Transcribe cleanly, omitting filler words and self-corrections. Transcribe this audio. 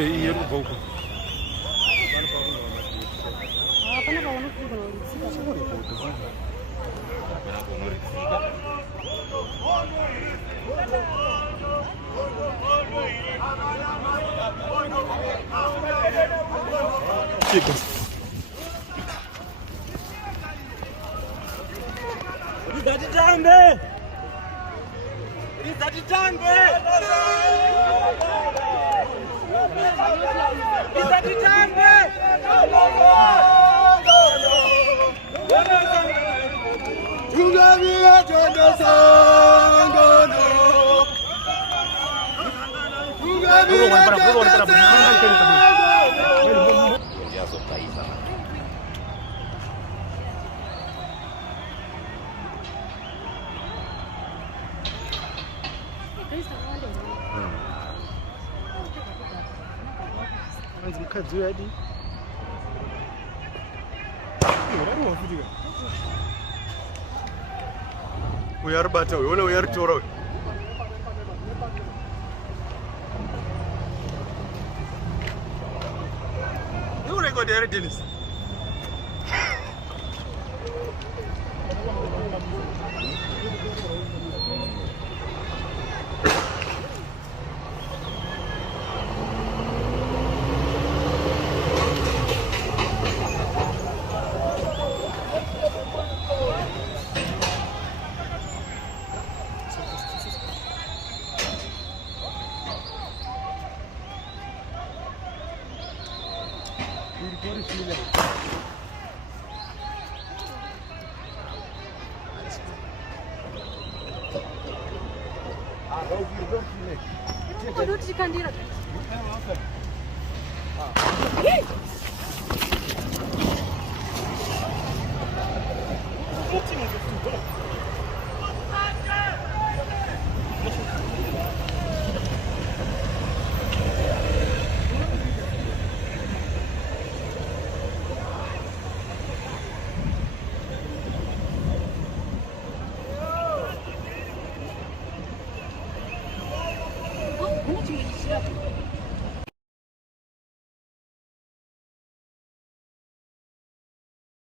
Iya lu bau. Apa nak kawan aku kalau Semua di foto sih. Aku ngeri. Chico. Dadi jambe. Dadi jambe. Dadi jambe. Tungavia jondo sangono. Tungavia jondo sangono. Mukadzi yadi. Uyar bata wala uyar toro. Yule go there Dennis. Duduk di kandira.